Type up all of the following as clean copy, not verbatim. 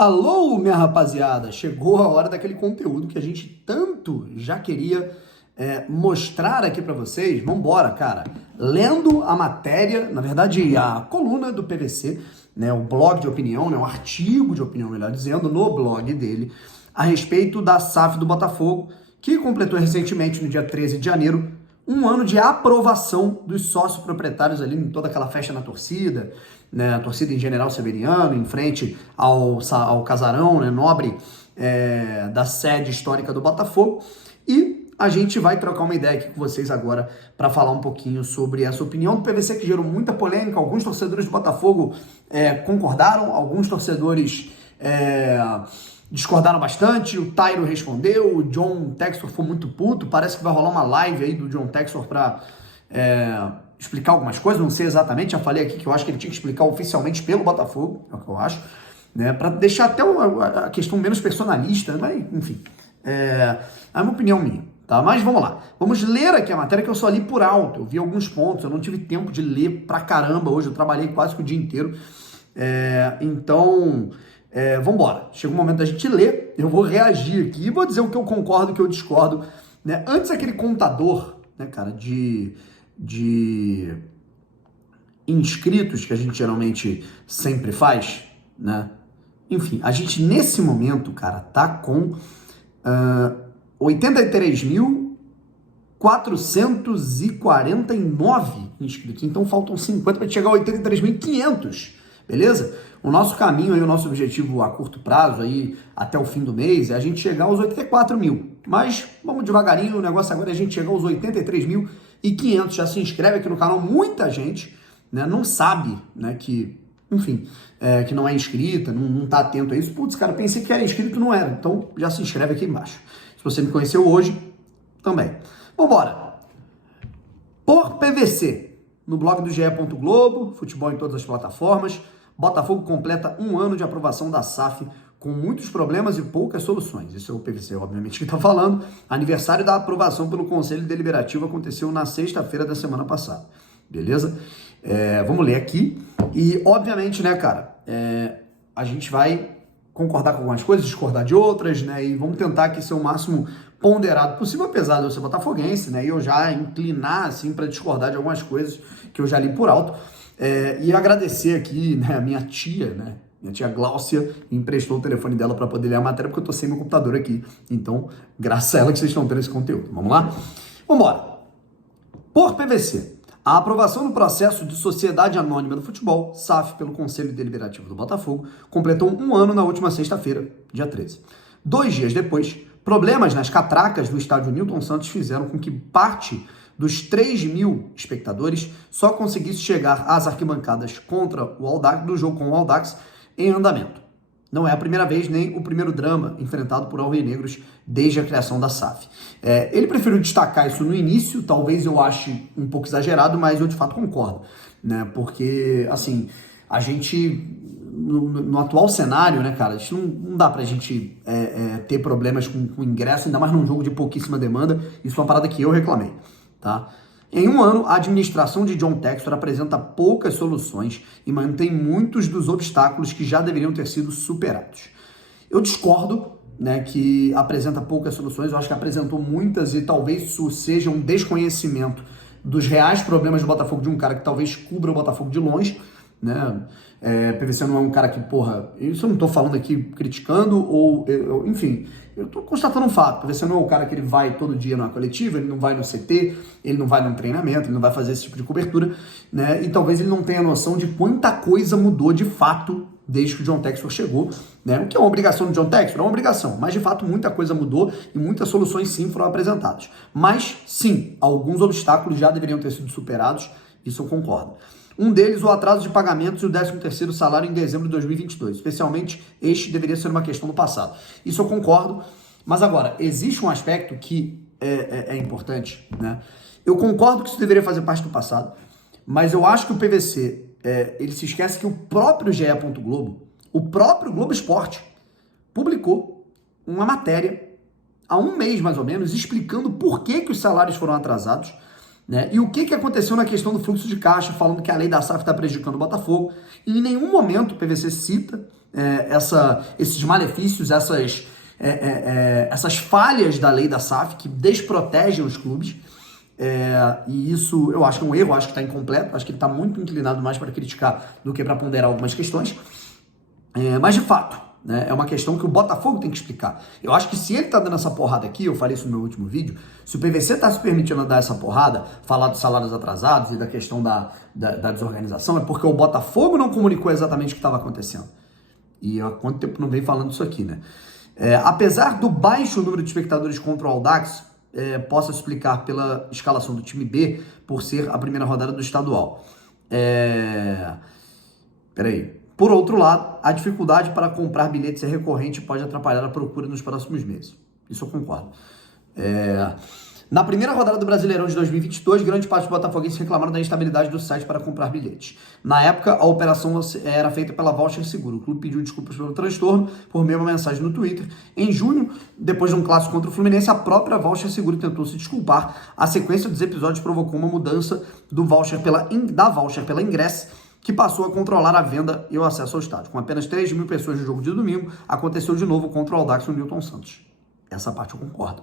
Alô, minha rapaziada! Chegou a hora daquele conteúdo que a gente tanto já queria mostrar aqui pra vocês. Vambora, cara! Lendo a matéria, na verdade, a coluna do PVC, né, o blog de opinião, né, o artigo de opinião, melhor dizendo, no blog dele, a respeito da SAF do Botafogo, que completou recentemente, no dia 13 de janeiro, um ano de aprovação dos sócios proprietários ali, em toda aquela festa na torcida, né, a torcida em General Severiano, em frente ao casarão, né, nobre, da sede histórica do Botafogo. E a gente vai trocar uma ideia aqui com vocês agora para falar um pouquinho sobre essa opinião do PVC, que gerou muita polêmica. Alguns torcedores do Botafogo concordaram, alguns torcedores discordaram bastante. O Tairo respondeu, o John Textor foi muito puto. Parece que vai rolar uma live aí do John Textor para explicar algumas coisas, não sei exatamente, já falei aqui que eu acho que ele tinha que explicar oficialmente pelo Botafogo, é o que eu acho, né, para deixar até a questão menos personalista, mas enfim, é uma opinião minha, tá? Mas vamos lá, vamos ler aqui a matéria que eu só li por alto, eu vi alguns pontos, eu não tive tempo de ler pra caramba hoje, eu trabalhei quase que o dia inteiro, então... vamos embora, chega o momento da gente ler, eu vou reagir aqui e vou dizer o que eu concordo e o que eu discordo, né? Antes aquele contador, né, cara, de inscritos que a gente geralmente sempre faz, né? Enfim, a gente nesse momento, cara, tá com 83.449 inscritos, então faltam 50 para chegar a 83.500. Beleza? O nosso caminho aí, o nosso objetivo a curto prazo aí, até o fim do mês, é a gente chegar aos 84 mil. Mas vamos devagarinho, o negócio agora é a gente chegar aos 83.500. Já se inscreve aqui no canal, muita gente, né, não sabe, né, que, enfim, que não é inscrita, não tá atento a isso. Putz, cara, pensei que era inscrito, não era. Então já se inscreve aqui embaixo. Se você me conheceu hoje, também. Vambora! Por PVC, no blog do GE. Globo, futebol em todas as plataformas, Botafogo completa um ano de aprovação da SAF com muitos problemas e poucas soluções. Isso é o PVC, obviamente, que está falando. Aniversário da aprovação pelo Conselho Deliberativo aconteceu na sexta-feira da semana passada. Beleza? Vamos ler aqui. E, obviamente, né, cara, a gente vai concordar com algumas coisas, discordar de outras, né? E vamos tentar aqui ser o máximo ponderado possível, apesar de eu ser botafoguense, né? E eu já inclinar, assim, para discordar de algumas coisas que eu já li por alto. E agradecer aqui, né, a minha tia, né? Minha tia Gláucia emprestou o telefone dela para poder ler a matéria, porque eu tô sem meu computador aqui. Então, graças a ela que vocês estão tendo esse conteúdo. Vamos lá? Vambora! Por PVC, a aprovação do processo de Sociedade Anônima do Futebol, SAF, pelo Conselho Deliberativo do Botafogo, completou um ano na última sexta-feira, dia 13. 2 dias depois, problemas nas catracas do estádio Newton Santos fizeram com que parte dos 3.000 espectadores só conseguisse chegar às arquibancadas contra o Audax, do jogo com o Audax, em andamento. Não é a primeira vez, nem o primeiro drama enfrentado por alvinegros desde a criação da SAF. Ele preferiu destacar isso no início, talvez eu ache um pouco exagerado, mas eu de fato concordo, né? Porque, assim, a gente, no atual cenário, né, cara, isso não dá pra gente ter problemas com ingresso, ainda mais num jogo de pouquíssima demanda. Isso é uma parada que eu reclamei. Tá? Em um ano, a administração de John Textor apresenta poucas soluções e mantém muitos dos obstáculos que já deveriam ter sido superados. Eu discordo, né, que apresenta poucas soluções, eu acho que apresentou muitas e talvez isso seja um desconhecimento dos reais problemas do Botafogo, de um cara que talvez cubra o Botafogo de longe, né? PVC não é um cara que, porra, isso eu não tô falando aqui criticando enfim, eu tô constatando um fato. PVC não é o cara que ele vai todo dia numa coletiva, ele não vai no CT, ele não vai num treinamento, ele não vai fazer esse tipo de cobertura, né? E talvez ele não tenha noção de quanta coisa mudou de fato desde que o John Textor chegou, né? O que é uma obrigação do John Textor? É uma obrigação, mas de fato muita coisa mudou e muitas soluções sim foram apresentadas. Mas sim, alguns obstáculos já deveriam ter sido superados, isso eu concordo. Um deles, o atraso de pagamentos e o 13º salário em dezembro de 2022. Especialmente, este deveria ser uma questão do passado. Isso eu concordo, mas agora, existe um aspecto que é importante, né? Eu concordo que isso deveria fazer parte do passado, mas eu acho que o PVC, ele se esquece que o próprio GE. Globo, o próprio Globo Esporte, publicou uma matéria há um mês, mais ou menos, explicando por que os salários foram atrasados, né? E o que aconteceu na questão do fluxo de caixa, falando que a lei da SAF está prejudicando o Botafogo. E em nenhum momento o PVC cita, esses malefícios, essas falhas da lei da SAF que desprotegem os clubes. E isso eu acho que é um erro, acho que está incompleto, acho que ele está muito inclinado mais para criticar do que para ponderar algumas questões. Mas de fato, né, é uma questão que o Botafogo tem que explicar. Eu acho que se ele está dando essa porrada aqui, eu falei isso no meu último vídeo, se o PVC está se permitindo dar essa porrada, falar dos salários atrasados e da questão da desorganização, é porque o Botafogo não comunicou exatamente o que estava acontecendo. E há quanto tempo não vem falando isso aqui, né? Apesar do baixo número de espectadores contra o Audax, possa explicar pela escalação do time B, por ser a primeira rodada do estadual. Por outro lado, a dificuldade para comprar bilhetes é recorrente e pode atrapalhar a procura nos próximos meses. Isso eu concordo. Na primeira rodada do Brasileirão de 2022, grande parte dos botafoguenses reclamaram da instabilidade do site para comprar bilhetes. Na época, a operação era feita pela Voucher Seguro. O clube pediu desculpas pelo transtorno por meio de uma mensagem no Twitter. Em junho, depois de um clássico contra o Fluminense, a própria Voucher Seguro tentou se desculpar. A sequência dos episódios provocou uma mudança da Voucher pela Ingress, que passou a controlar a venda e o acesso ao estádio. Com apenas 3 mil pessoas no jogo de domingo, aconteceu de novo contra o Audax e o Newton Santos. Essa parte eu concordo.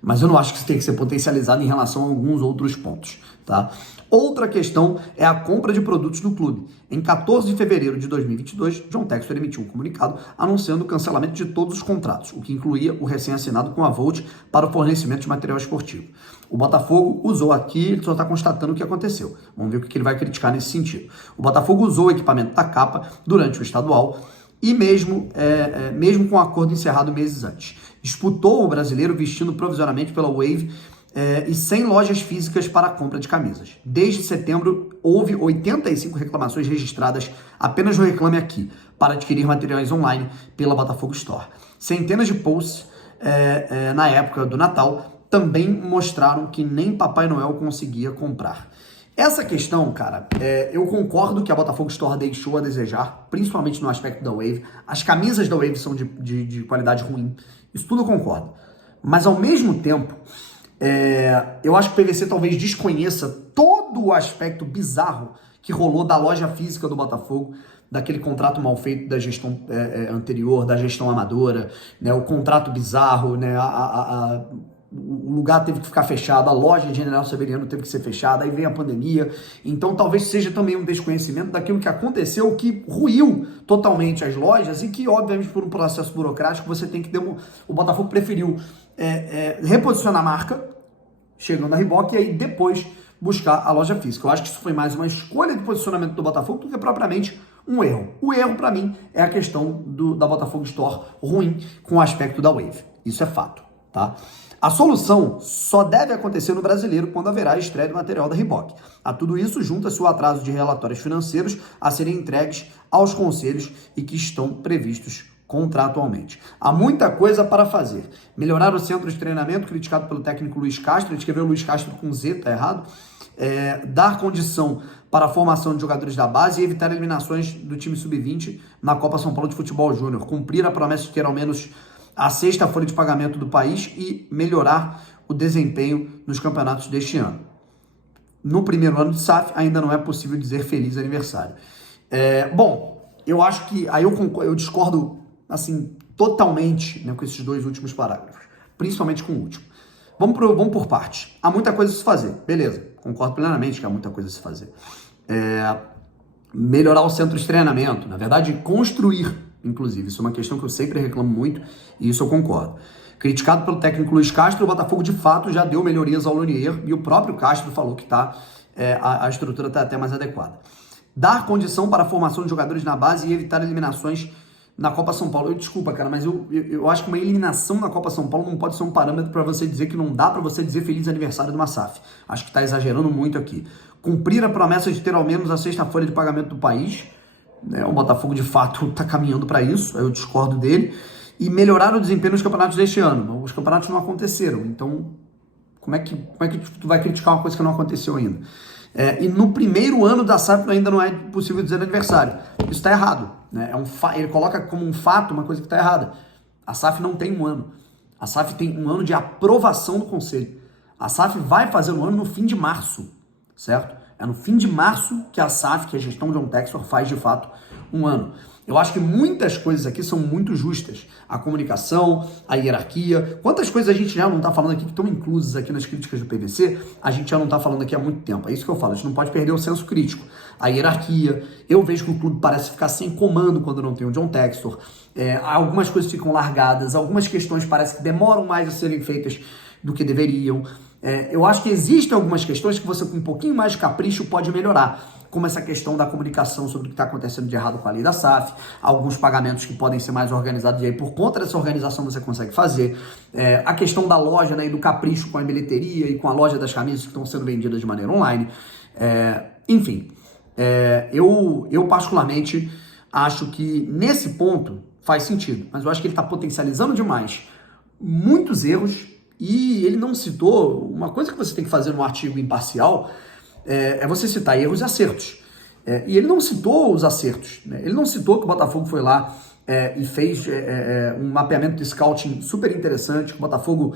Mas eu não acho que isso tem que ser potencializado em relação a alguns outros pontos, tá? Outra questão é a compra de produtos do clube. Em 14 de fevereiro de 2022, John Textor emitiu um comunicado anunciando o cancelamento de todos os contratos, o que incluía o recém-assinado com a Volt para o fornecimento de material esportivo. O Botafogo usou aqui, ele só está constatando o que aconteceu. Vamos ver o que ele vai criticar nesse sentido. O Botafogo usou o equipamento da capa durante o estadual e mesmo com o acordo encerrado meses antes. Disputou o Brasileiro vestindo provisoriamente pela Wave e sem lojas físicas para a compra de camisas. Desde setembro, houve 85 reclamações registradas apenas no Reclame Aqui para adquirir materiais online pela Botafogo Store. Centenas de posts na época do Natal também mostraram que nem Papai Noel conseguia comprar. Essa questão, cara, eu concordo que a Botafogo Store deixou a desejar, principalmente no aspecto da Wave. As camisas da Wave são de qualidade ruim, isso tudo eu concordo. Mas ao mesmo tempo, eu acho que o PVC talvez desconheça todo o aspecto bizarro que rolou da loja física do Botafogo, daquele contrato mal feito da gestão anterior, da gestão amadora, né, o contrato bizarro, né, o lugar teve que ficar fechado, a loja de General Severiano teve que ser fechada, aí vem a pandemia, então talvez seja também um desconhecimento daquilo que aconteceu, que ruiu totalmente as lojas e que, obviamente, por um processo burocrático, você tem que o Botafogo preferiu reposicionar a marca, chegando a Reebok, e aí depois buscar a loja física. Eu acho que isso foi mais uma escolha de posicionamento do Botafogo do que propriamente um erro. O erro, para mim, é a questão da Botafogo Store ruim com o aspecto da Wave. Isso é fato, tá? A solução só deve acontecer no Brasileiro quando haverá a estreia do material da Reebok. A tudo isso junta-se o atraso de relatórios financeiros a serem entregues aos conselhos e que estão previstos contratualmente. Há muita coisa para fazer. Melhorar o centro de treinamento, criticado pelo técnico Luiz Castro, ele escreveu Luiz Castro com Z, tá errado. Dar condição para a formação de jogadores da base e evitar eliminações do time sub-20 na Copa São Paulo de Futebol Júnior. Cumprir a promessa de ter ao menos a sexta folha de pagamento do país e melhorar o desempenho nos campeonatos deste ano. No primeiro ano de SAF, ainda não é possível dizer feliz aniversário. Bom, eu acho que aí eu discordo assim totalmente, né, com esses dois últimos parágrafos, principalmente com o último. Vamos por partes. Há muita coisa a se fazer, beleza, concordo plenamente que há muita coisa a se fazer. Melhorar o centro de treinamento, na verdade, construir. Inclusive, isso é uma questão que eu sempre reclamo muito e isso eu concordo. Criticado pelo técnico Luiz Castro, o Botafogo de fato já deu melhorias ao Lonier e o próprio Castro falou que a estrutura está até mais adequada. Dar condição para a formação de jogadores na base e evitar eliminações na Copa São Paulo. Desculpa, cara, mas eu acho que uma eliminação na Copa São Paulo não pode ser um parâmetro para você dizer que não dá para você dizer feliz aniversário de uma SAF. Acho que está exagerando muito aqui. Cumprir a promessa de ter ao menos a sexta folha de pagamento do país. O Botafogo, de fato, está caminhando para isso, eu discordo dele, e melhorar o desempenho nos campeonatos deste ano. Os campeonatos não aconteceram, então como é que tu vai criticar uma coisa que não aconteceu ainda? E no primeiro ano da SAF ainda não é possível dizer aniversário. Isso está errado, né? Ele coloca como um fato uma coisa que está errada. A SAF não tem um ano. A SAF tem um ano de aprovação do Conselho. A SAF vai fazer um ano no fim de março, certo? É no fim de março que a SAF, que a gestão de John Textor, faz de fato um ano. Eu acho que muitas coisas aqui são muito justas. A comunicação, a hierarquia. Quantas coisas a gente já não está falando aqui que estão inclusas aqui nas críticas do PVC, a gente já não está falando aqui há muito tempo. É isso que eu falo, a gente não pode perder o senso crítico. A hierarquia. Eu vejo que o clube parece ficar sem comando quando não tem o John Textor. Algumas coisas ficam largadas, algumas questões parecem que demoram mais a serem feitas do que deveriam. Eu acho que existem algumas questões que você, com um pouquinho mais de capricho, pode melhorar, como essa questão da comunicação sobre o que está acontecendo de errado com a lei da SAF, alguns pagamentos que podem ser mais organizados, e aí por conta dessa organização você consegue fazer, a questão da loja, né, e do capricho com a bilheteria e com a loja das camisas que estão sendo vendidas de maneira online, enfim, eu particularmente acho que nesse ponto faz sentido, mas eu acho que ele está potencializando demais muitos erros. E ele não citou, uma coisa que você tem que fazer no artigo imparcial é você citar erros e acertos. E ele não citou os acertos, né? Ele não citou que o Botafogo foi lá e fez um mapeamento de scouting super interessante, que o Botafogo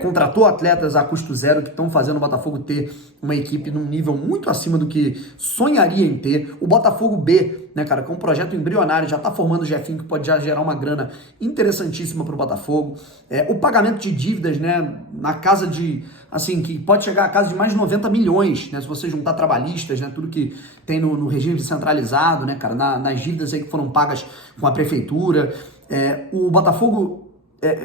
contratou atletas a custo zero que estão fazendo o Botafogo ter uma equipe num nível muito acima do que sonharia em ter. O Botafogo B, né, cara, que é um projeto embrionário, já está formando o Jefinho, que pode já gerar uma grana interessantíssima para o Botafogo. O pagamento de dívidas, né, na casa de, assim, que pode chegar a casa de mais de 90 milhões, né, se você juntar trabalhistas, né, tudo que tem no regime centralizado, né, cara, nas dívidas aí que foram pagas com a prefeitura. O Botafogo,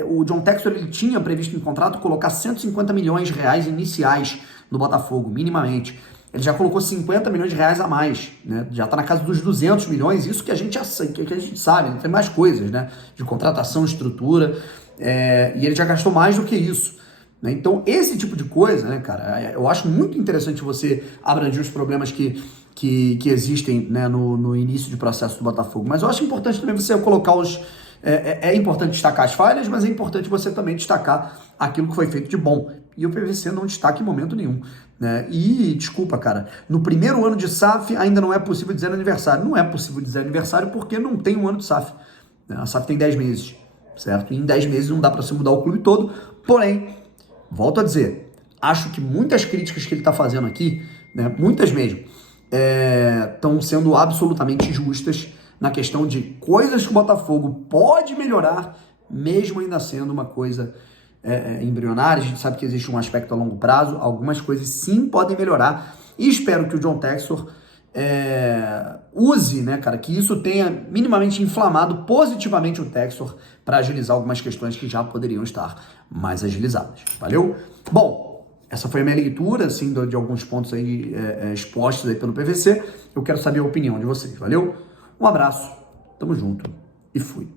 o John Textor, ele tinha previsto em contrato colocar 150 milhões de reais iniciais no Botafogo, minimamente. Ele já colocou 50 milhões de reais a mais, né? Já está na casa dos 200 milhões, isso que a gente sabe, né? Tem mais coisas, né? De contratação, estrutura, e ele já gastou mais do que isso, né? Então, esse tipo de coisa, né, cara, eu acho muito interessante você abranger os problemas que existem, né, no início de processo do Botafogo, mas eu acho importante também você colocar é importante destacar as falhas, mas é importante você também destacar aquilo que foi feito de bom. E o PVC não destaca em momento nenhum, né? E, desculpa, cara, no primeiro ano de SAF ainda não é possível dizer aniversário. Não é possível dizer aniversário porque não tem um ano de SAF. A SAF tem 10 meses, certo? E em 10 meses não dá para você mudar o clube todo. Porém, volto a dizer, acho que muitas críticas que ele está fazendo aqui, né, muitas mesmo, estão sendo absolutamente justas na questão de coisas que o Botafogo pode melhorar, mesmo ainda sendo uma coisa embrionária. A gente sabe que existe um aspecto a longo prazo, algumas coisas sim podem melhorar, e espero que o John Textor use, né, cara, que isso tenha minimamente inflamado positivamente o Textor para agilizar algumas questões que já poderiam estar mais agilizadas. Valeu? Bom, essa foi a minha leitura, assim, de alguns pontos aí expostos aí pelo PVC. Eu quero saber a opinião de vocês. Valeu? Um abraço, tamo junto e fui.